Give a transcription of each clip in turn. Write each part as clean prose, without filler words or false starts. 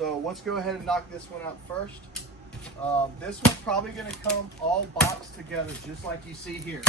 So let's go ahead and knock this one out first. This one's probably going to come all boxed together just like you see here.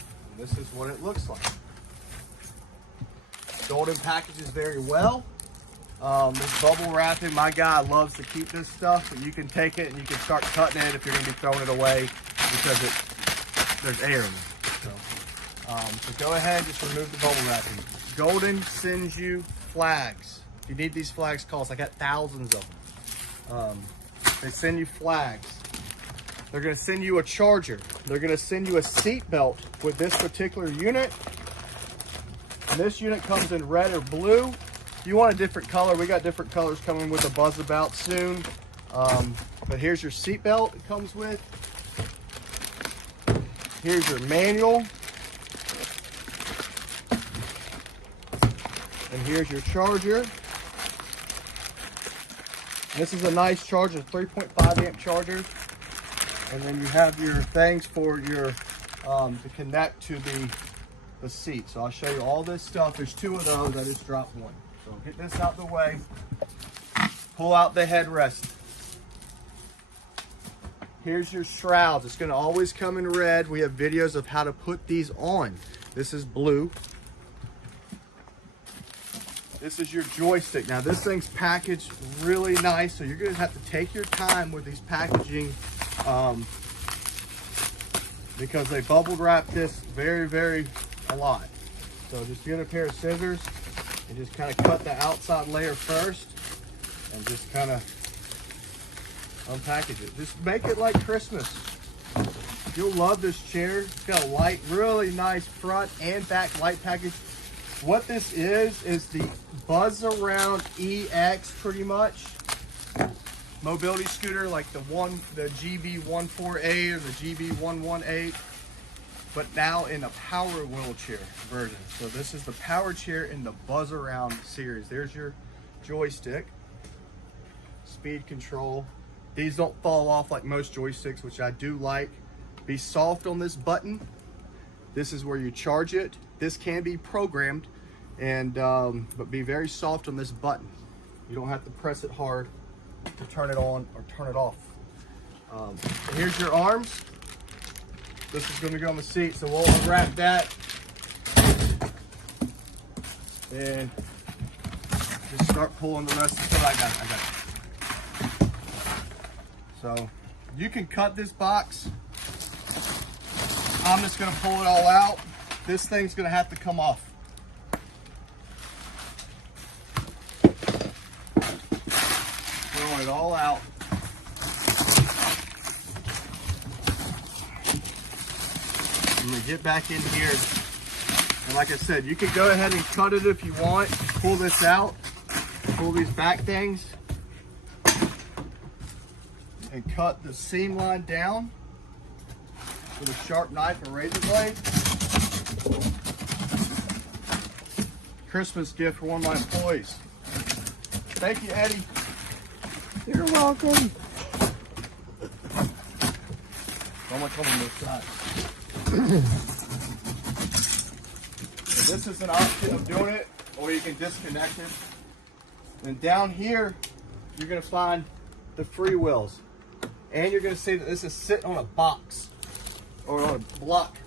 And this is what it looks like. Golden packages very well. This bubble wrapping, my guy loves to keep this stuff, but you can take it and you can start cutting it if you're going to be throwing it away because there's air in it. So go ahead, just remove the bubble wrapping. Golden sends you flags. If you need these flags, call us. I got thousands of them. They send you flags. They're going to send you a charger. They're going to send you a seat belt with this particular unit. And this unit comes in red or blue. If you want a different color, we got different colors coming with the Buzzabout soon. But here's your seat belt it comes with. Here's your manual. And here's your charger. This is a nice charger, 3.5 amp charger. And then you have your things for your to connect to the seat. So I'll show you all this stuff. There's two of those. I just dropped one. So get this out the way. Pull out the headrest. Here's your shrouds. It's going to always come in red. We have videos of how to put these on. This is blue. This is your joystick. Now this thing's packaged really nice, so you're going to have to take your time with these packaging because they bubble wrap this very a lot. So just get a pair of scissors and just kind of cut the outside layer first and just kind of unpackage it. Just make it like Christmas. You'll love this chair. It's got a light, really nice front and back light package. What this is the Buzzabout EX, pretty much. Mobility scooter like the GB14A or the GB118, but now in a power wheelchair version. So this is the Powerchair in the Buzzabout series. There's your joystick, speed control. These don't fall off like most joysticks, which I do like. Be soft on this button. This is where you charge it. This can be programmed, and but be very soft on this button. You don't have to press it hard to turn it on or turn it off. Here's your arms. This is going to go on the seat, so we'll unwrap that and just start pulling the rest of it. I got it. So you can cut this box. I'm just going to pull it all out. This thing's going to have to come off. Throw it all out. I'm going to get back in here. And like I said, you can go ahead and cut it if you want. Pull this out. Pull these back things. And cut the seam line down with a sharp knife or razor blade. Christmas gift for one of my employees. Thank you, Eddie. You're welcome. So much on this side. So this is an option of doing it, or you can disconnect it. And down here, you're going to find the free wheels. And you're going to see that this is sitting on a box or on a block.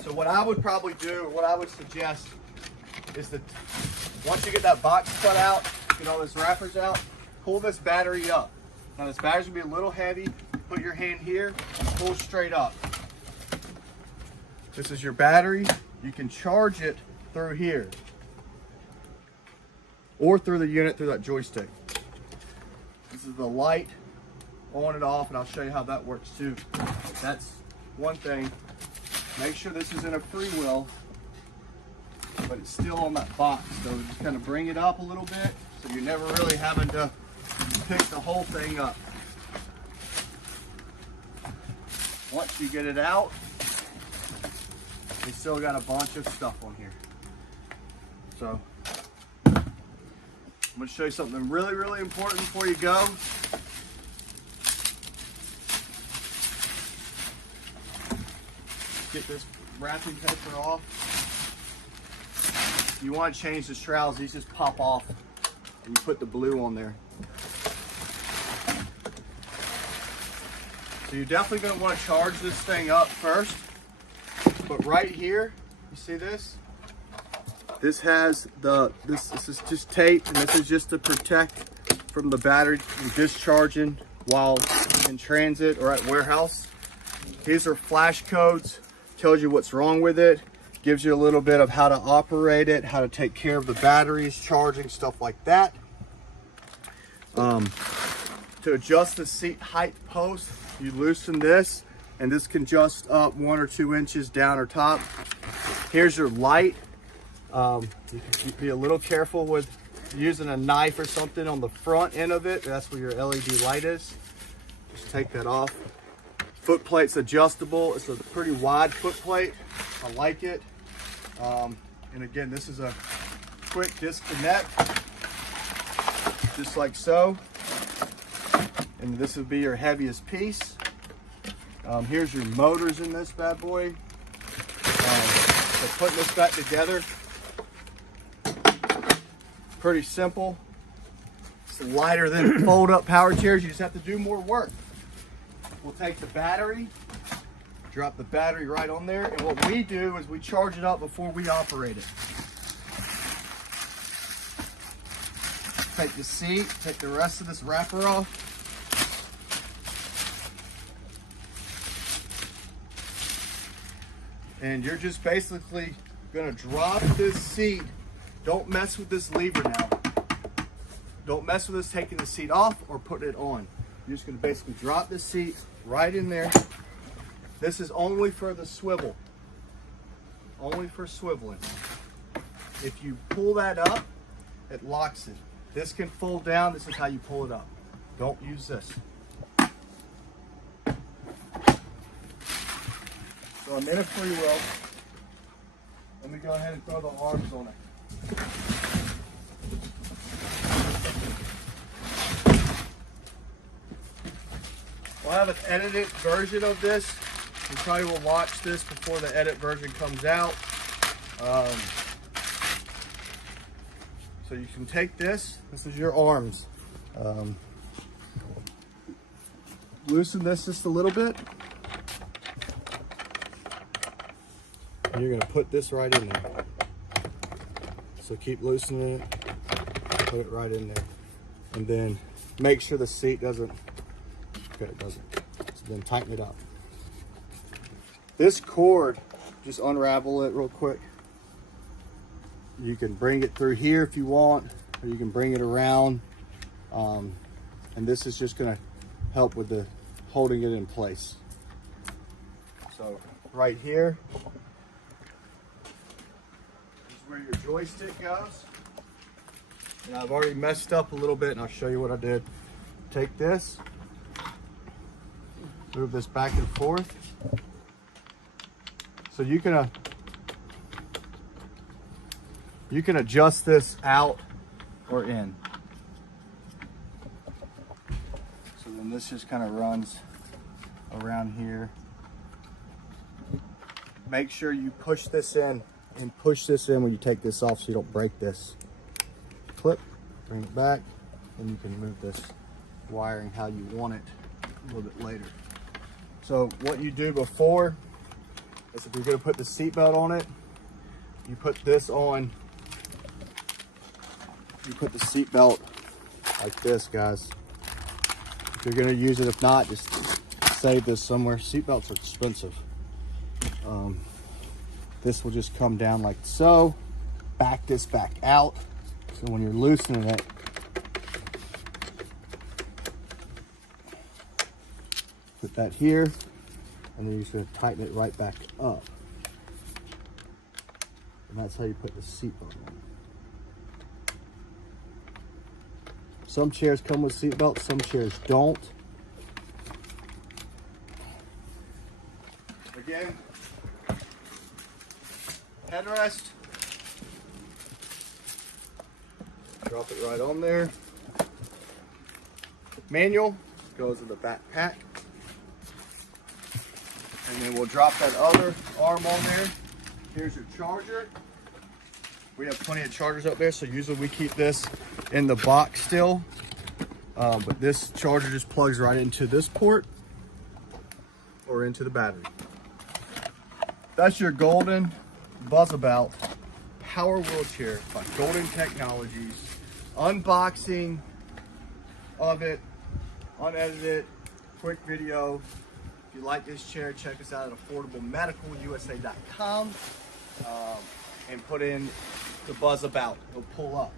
So what I would probably do, or what I would suggest, is that once you get that box cut out, get all those wrappers out, pull this battery up. Now this battery's going to be a little heavy. Put your hand here and pull straight up. This is your battery. You can charge it through here or through the unit through that joystick. This is the light, on and off, and I'll show you how that works too. That's one thing. Make sure this is in a freewheel, but it's still on that box. So just kind of bring it up a little bit so you're never really having to pick the whole thing up. Once you get it out, we still got a bunch of stuff on here. So I'm going to show you something really important before you go. Get this wrapping paper off. you want to change the shrouds, these just pop off and you put the blue on there. So you're definitely going to want to charge this thing up first. But right here, you see this? This has this is just tape, and this is just to protect from the battery from discharging while in transit or at warehouse. These are flash codes, tells you what's wrong with it, gives you a little bit of how to operate it, how to take care of the batteries, charging, stuff like that. To adjust the seat height post, you loosen this, and this can adjust up 1 or 2 inches down or top. Here's your light. You can be a little careful with using a knife or something on the front end of it. That's where your LED light is. Just take that off. Foot plate's adjustable. It's a pretty wide foot plate. I like it. And again, this is a quick disconnect, just like so. And this would be your heaviest piece. Here's your motors in this bad boy. So putting this back together, pretty simple. It's lighter than fold up power chairs. You just have to do more work. We'll take the battery, drop the battery right on there, and what we do is we charge it up before we operate it. Take the seat, take the rest of this wrapper off. And you're just basically gonna drop this seat. Don't mess with this lever now. Don't mess with this taking the seat off or putting it on. You're just gonna basically drop the seat right in there. This is only for the swivel. Only for swiveling. If you pull that up, it locks it. This can fold down. This is how you pull it up. Don't use this. So a minute free will. Let me go ahead and throw the arms on it. We'll have an edited version of this. We probably will watch this before the edit version comes out. So you can take this. This is your arms. Loosen this just a little bit. And you're gonna put this right in there. So keep loosening it, put it right in there. And then make sure the seat doesn't, okay, it doesn't. So then tighten it up. This cord, just unravel it real quick. You can bring it through here if you want, or you can bring it around. And this is just gonna help with the holding it in place. So right here, where your joystick goes. And I've already messed up a little bit, and I'll show you what I did. Take this, move this back and forth. So you can adjust this out or in. So then this just kind of runs around here. Make sure you push this in. And push this in when you take this off so you don't break this. Clip, bring it back, and you can move this wiring how you want it a little bit later. So what you do before is, if you're gonna put the seatbelt on it, you put this on, you put the seatbelt like this, guys. If you're gonna use it, if not, just save this somewhere. Seatbelts are expensive. This will just come down like so. Back this back out. So when you're loosening it, put that here, and then you're just gonna tighten it right back up. And that's how you put the seatbelt on. Some chairs come with seatbelts, some chairs don't. Again, headrest. Drop it right on there. Manual goes in the backpack. And then we'll drop that other arm on there. Here's your charger. We have plenty of chargers up there, so usually we keep this in the box still. But this charger just plugs right into this port or into the battery. That's your golden Buzzabout power wheelchair by Golden Technologies. Unboxing of it, unedited, quick video. If you like this chair, check us out at affordablemedicalusa.com and put in the Buzzabout. It'll pull up.